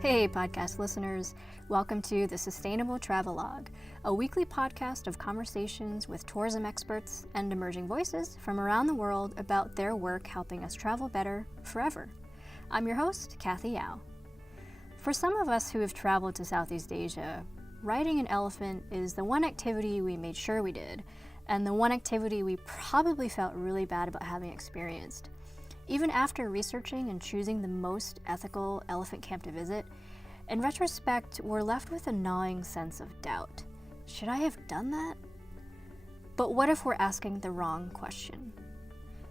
Hey, podcast listeners. Welcome to the Sustainable Travelogue, a weekly podcast of conversations with tourism experts and emerging voices from around the world about their work helping us travel better forever. I'm your host, Kathy Eow. For some of us who have traveled to Southeast Asia, riding an elephant is the one activity we made sure we did, and the one activity we probably felt really bad about having experienced. Even after researching and choosing the most ethical elephant camp to visit, in retrospect, we're left with a gnawing sense of doubt. Should I have done that? But what if we're asking the wrong question?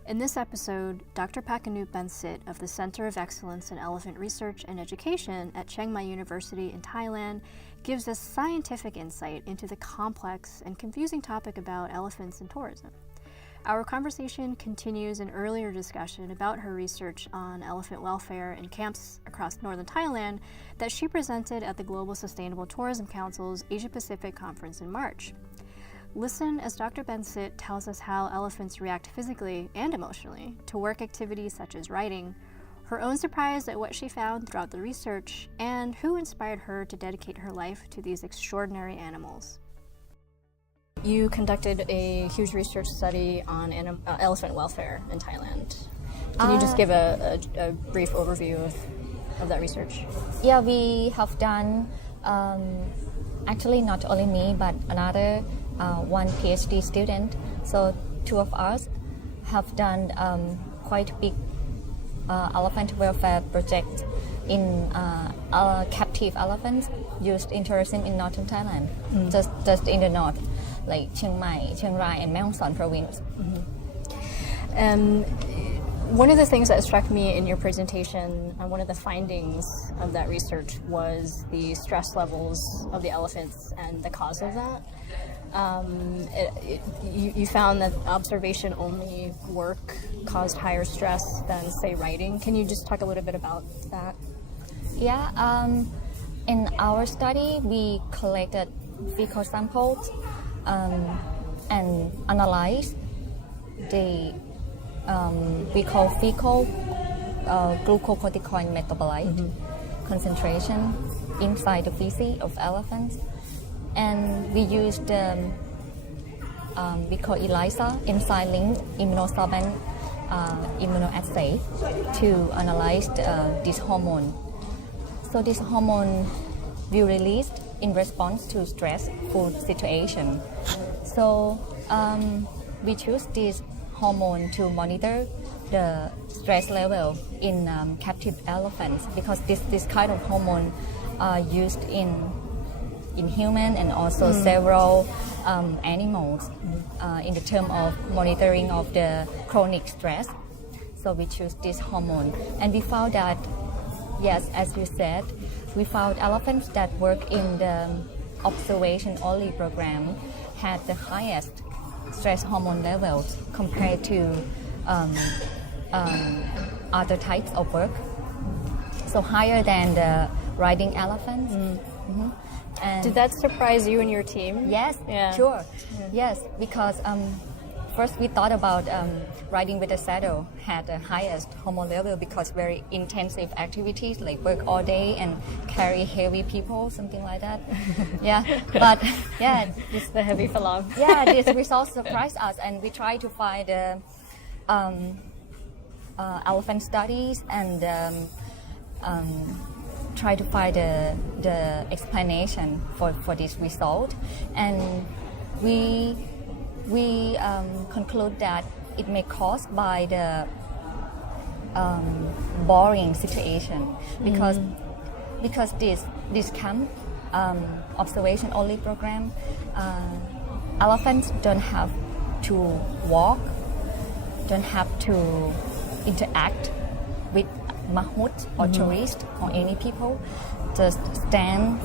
In this episode, Dr. Pakkanut Bansiddhi of the Center of Excellence in Elephant Research and Education at Chiang Mai University in Thailand gives us scientific insight into the complex and confusing topic about elephants and tourism. Our conversation continues an earlier discussion about her research on elephant welfare in camps across northern Thailand that she presented at the Global Sustainable Tourism Council's Asia-Pacific Conference in March. Listen as Dr. Bansiddhi tells us how elephants react physically and emotionally to work activities such as riding, her own surprise at what she found throughout the research, and who inspired her to dedicate her life to these extraordinary animals. You conducted a huge research study on elephant welfare in Thailand. Can you just give a brief overview of that research? Yeah, we have done, actually not only me, but another one PhD student. So two of us have done quite big elephant welfare project in captive elephants used in tourism in northern Thailand, just in the north, like Chiang Mai, Chiang Rai, and Mae Hong Son province. And one of the things that struck me in your presentation, and one of the findings of that research, was the stress levels of the elephants and the cause of that. You found that observation-only work caused higher stress than, say, riding. Can you just talk a little bit about that? Yeah, in our study, we collected fecal samples and analyzed the we call fecal glucocorticoid metabolite concentration inside the feces of elephants, and we used we call ELISA, enzyme-linked immunosorbent immunoassay, to analyze this hormone. So this hormone will released in response to stressful situation. So we choose this hormone to monitor the stress level in captive elephants, because this kind of hormone are used in human and also several animals in the term of monitoring of the chronic stress. So we choose this hormone, and we found that, yes, as you said, we found elephants that work in the observation-only program had the highest stress hormone levels compared to other types of work. So higher than the riding elephants. And did that surprise you and your team? Yes, yeah. Sure. Yeah. Yes, because first we thought about riding with a saddle had the highest hormone level because very intensive activities like work all day and carry heavy people, something like that. Yeah, but yeah, Just the heavy phalang. Yeah, these results surprised us, and we tried to find elephant studies and try to find the explanation for this result, and we conclude that it may caused by the boring situation, because this camp observation only program, elephants don't have to walk, don't have to interact with mahout or tourists or any people, just stand,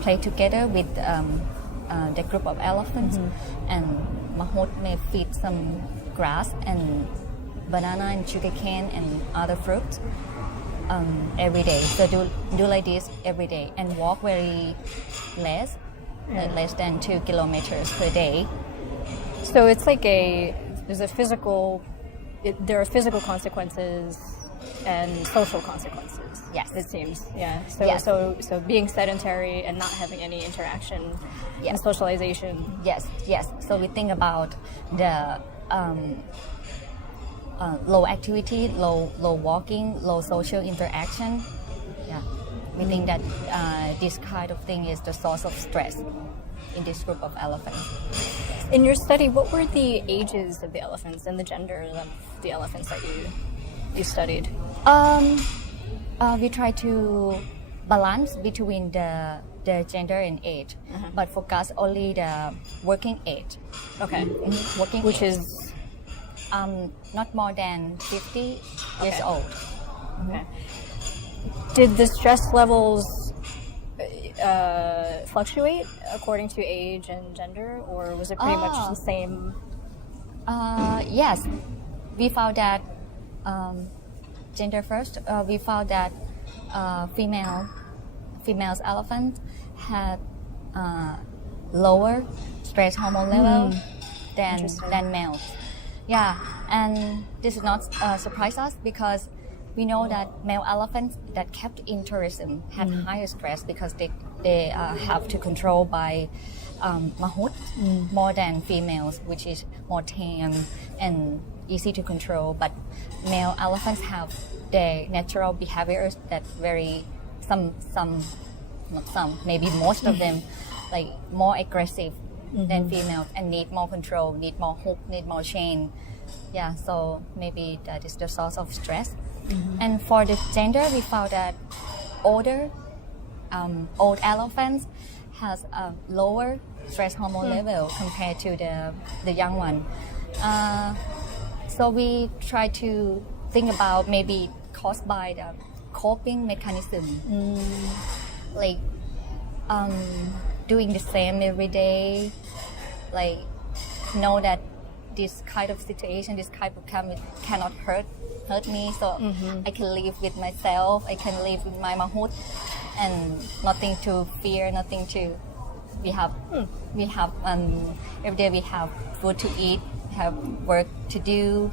play together with the group of elephants, and mahout may feed some grass and banana and sugarcane and other fruits every day. So do like this every day and walk very less than 2 kilometers per day. So it's like there are physical consequences and social consequences. Yes. It seems. Yeah. So Yes. so being sedentary and not having any interaction and socialization. Yes, yes. So we think about the low activity, low walking, low social interaction. Yeah, we think that this kind of thing is the source of stress in this group of elephants. In your study, what were the ages of the elephants and the gender of the elephants that you studied? We try to balance between the gender and age, but focus only the working age. Okay. Working Which age. is Not more than 50 years old. okay. Did the stress levels fluctuate according to age and gender, or was it pretty much the same? Yes, we found that gender first. We found that females elephants had lower stress hormone level than males. Yeah, and this is not surprise us because we know that male elephants that kept in tourism had higher stress because they have to control by mahout more than females, which is more tame and easy to control. But male elephants have their natural behaviors that maybe most of them like more aggressive than females and need more control, need more hook, need more chain. Yeah, so maybe that is the source of stress. And for the gender, we found that old elephants has a lower stress hormone level compared to the young one. So we try to think about maybe caused by the coping mechanism, like doing the same every day, like know that this kind of situation, this kind of comment cannot hurt me, so I can live with myself, I can live with my mahout, and nothing to fear, nothing to. We have every day we have food to eat, have work to do.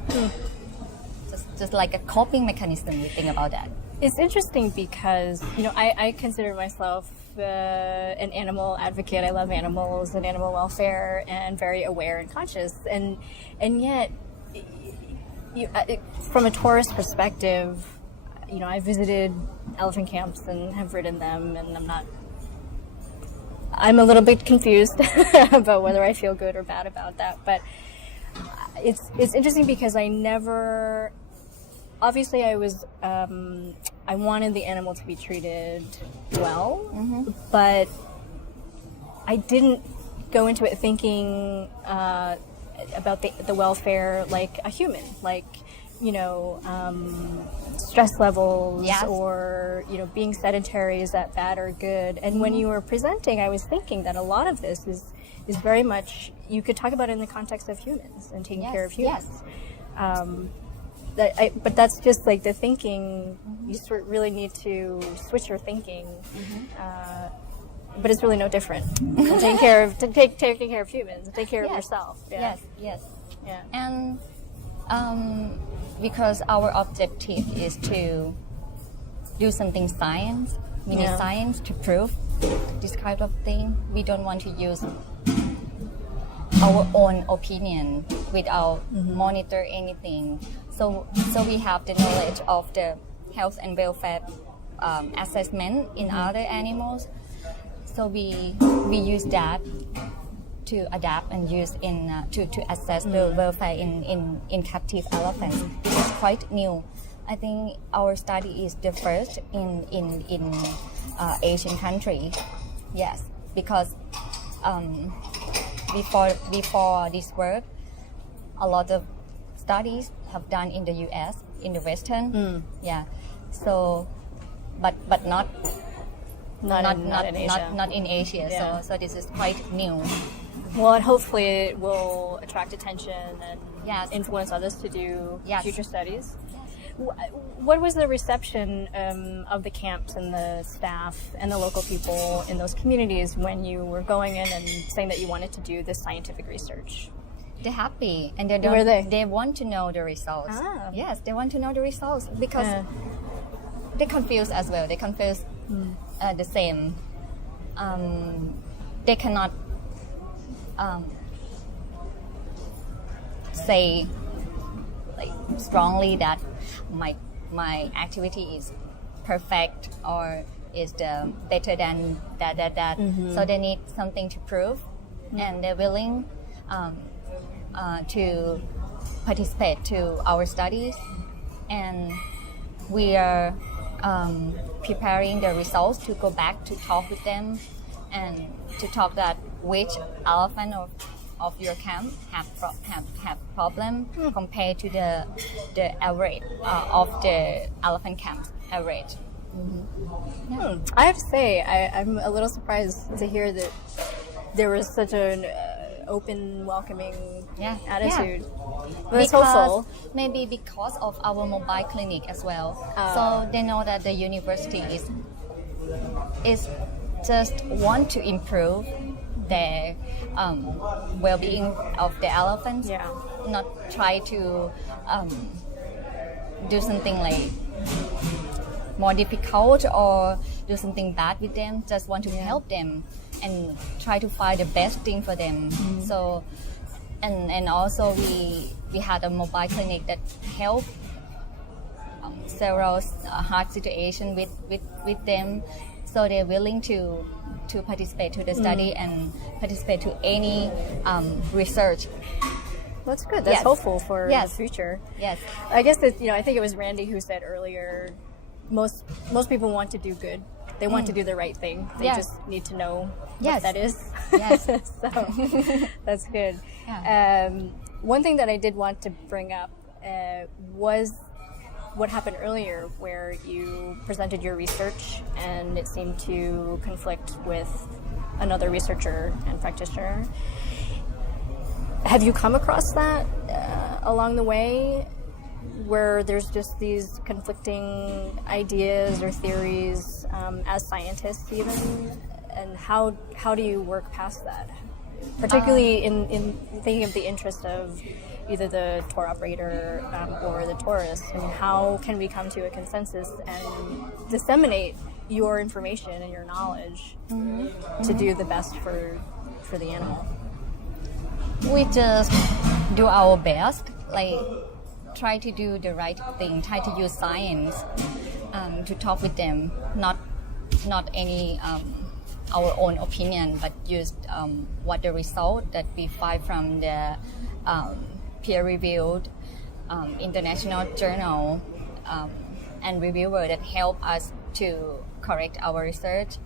Just like a coping mechanism. We think about that. It's interesting because I consider myself an animal advocate. I love animals and animal welfare and very aware and conscious. And yet, from a tourist perspective, I visited elephant camps and have ridden them, and I'm a little bit confused about whether I feel good or bad about that. But it's interesting because I never. Obviously, I wanted the animal to be treated well, but I didn't go into it thinking about the welfare like a human, like stress levels or being sedentary, is that bad or good? And when you were presenting, I was thinking that a lot of this is very much, you could talk about it in the context of humans and taking care of humans. But that's just like the thinking. You really need to switch your thinking. But it's really no different. Taking care of humans, take care of yourself. Yeah. Yes. Yeah. And because our objective is to do something science, we need science to prove this kind of thing. We don't want to use our own opinion without monitor anything. So we have the knowledge of the health and welfare assessment in other animals. So we use that to adapt and use in to assess the welfare in captive elephants. It's quite new. I think our study is the first in Asian country. Yes, because before this work, a lot of studies have done in the U.S. in the Western. Yeah. So, but not in Asia. Not in Asia. Yeah. So this is quite new. Well, and hopefully it will attract attention and influence others to do future studies. What was the reception of the camps and the staff and the local people in those communities when you were going in and saying that you wanted to do this scientific research? they're happy and Were they? They want to know the results. Ah. Yes, they want to know the results because they're confused as well. They confuse the same. They cannot say like strongly that my activity is perfect or is the better than that. So they need something to prove, and they're willing to participate to our studies, and we are preparing the results to go back to talk with them and to talk that which elephant of your camp have problem compared to the average of the elephant camp average. I have to say, I'm a little surprised to hear that there was such an open, welcoming attitude. But it's hopeful. Maybe because of our mobile clinic as well. So they know that the university is just want to improve their well-being of the elephants. Not try to do something like more difficult or do something bad with them. Just want to help them and try to find the best thing for them. So and also we had a mobile clinic that helped several hard situations with them. So they're willing to participate to the study and participate to any research. That's good. That's hopeful for the future. Yes. I guess that I think it was Randy who said earlier, most people want to do good. They want to do the right thing. They just need to know what that is. Yes. So that's good. Yeah. One thing that I did want to bring up was what happened earlier, where you presented your research and it seemed to conflict with another researcher and practitioner. Have you come across that along the way, where there's just these conflicting ideas or theories as scientists even? And how do you work past that? Particularly in thinking of the interest of either the tour operator or the tourist. I mean, how can we come to a consensus and disseminate your information and your knowledge to do the best for the animal? We just do our best, like try to do the right thing, try to use science to talk with them, not any our own opinion, but use what the result that we find from the peer-reviewed international journal and reviewer that help us to correct our research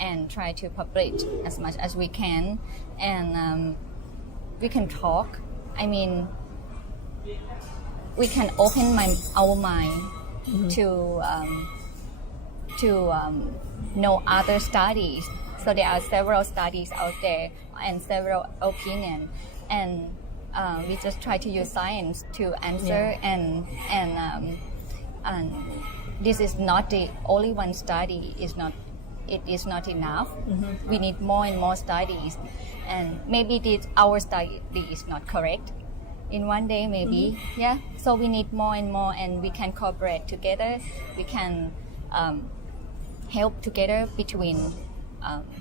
and try to publish as much as we can. And we can talk. I mean, we can open our mind to know other studies. So there are several studies out there and several opinions, and we just try to use science to answer. And this is not the only one study. It is not enough. We need more and more studies, and maybe our study is not correct in one day, maybe. So we need more and more, and we can cooperate together. We can help together between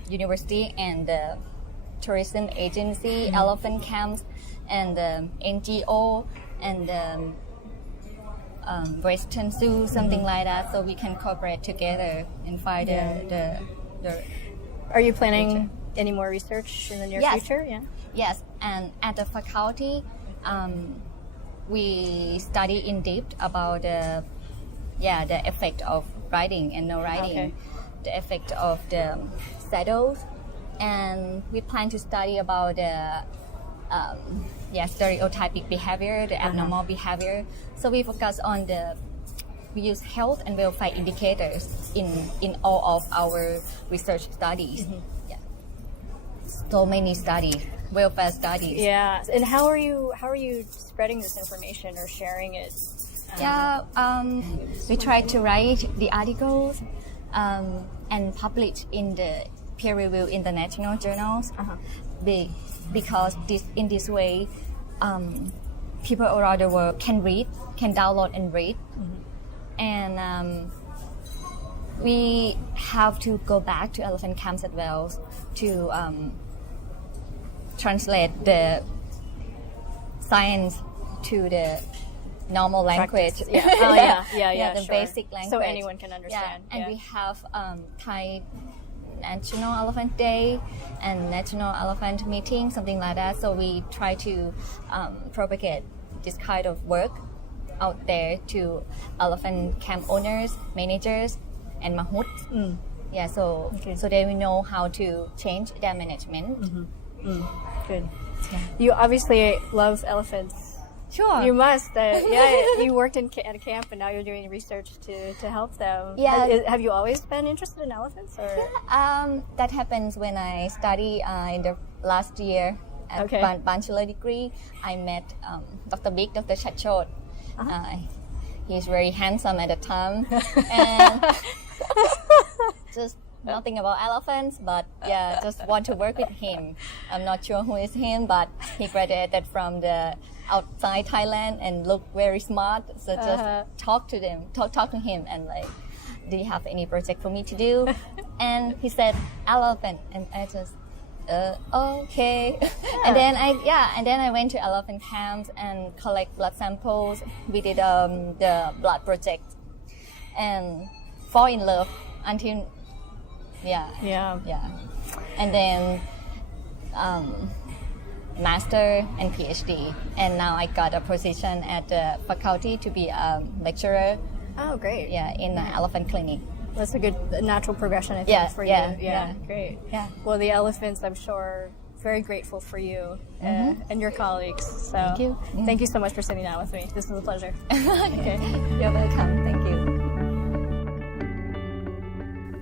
university and the tourism agency, elephant camps, and the NGO, and the Western Zoo, something like that. So we can cooperate together and find the. Are you planning any more research in the near future? Yes, and at the faculty, we study in depth about the effect of riding and no riding, the effect of the saddles, and we plan to study about the stereotypic behavior, the abnormal behavior. So we focus on we use health and welfare indicators in all of our research studies. So many studies, welfare studies. And how are you spreading this information or sharing it? We try to write the articles and publish in the peer-reviewed international journals. Because in this way, people around the world can download and read. And we have to go back to elephant camps as well to translate the science to the normal language. Yeah. The basic language. So anyone can understand. And we have Thai National Elephant Day and National Elephant Meeting, something like that. So we try to propagate this kind of work out there to elephant camp owners, managers, and mahouts. So they will know how to change their management. Good. Yeah. You obviously love elephants. Sure. You must. You worked at a camp and now you're doing research to help them. Yeah. Have you always been interested in elephants? Or? That happens when I study in the last year at bachelor degree. I met Dr. Chachot. He's very handsome at the time. And just nothing about elephants, but just want to work with him. I'm not sure who is him, but he graduated from the outside Thailand and looked very smart. So just talk to him and like, do you have any project for me to do? And he said elephant, and I just okay. And then I went to elephant camps and collect blood samples. We did the blood project and fall in love until and then master and PhD, and now I got a position at the faculty to be a lecturer. Oh, great. In the elephant clinic. That's a good natural progression, I think, for you. Great. Yeah. Well, the elephants, I'm sure, very grateful for you and your colleagues. So Thank you. Thank you so much for sitting down with me. This was a pleasure. Okay. You're welcome. Thank you.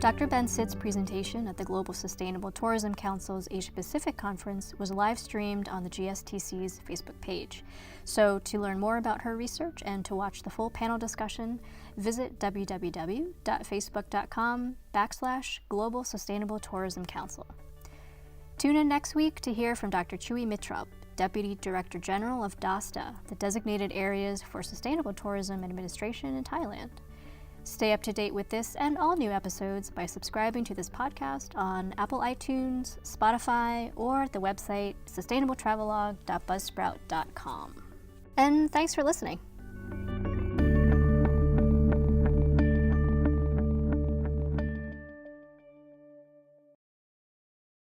Dr. Bansiddhi's presentation at the Global Sustainable Tourism Council's Asia Pacific Conference was live streamed on the GSTC's Facebook page. So to learn more about her research and to watch the full panel discussion, visit www.facebook.com/Global Sustainable Tourism Council. Tune in next week to hear from Dr. Chui Mitrop, Deputy Director General of DASTA, the Designated Areas for Sustainable Tourism Administration in Thailand. Stay up to date with this and all new episodes by subscribing to this podcast on Apple iTunes, Spotify, or the website sustainabletravelog.buzzsprout.com. And thanks for listening.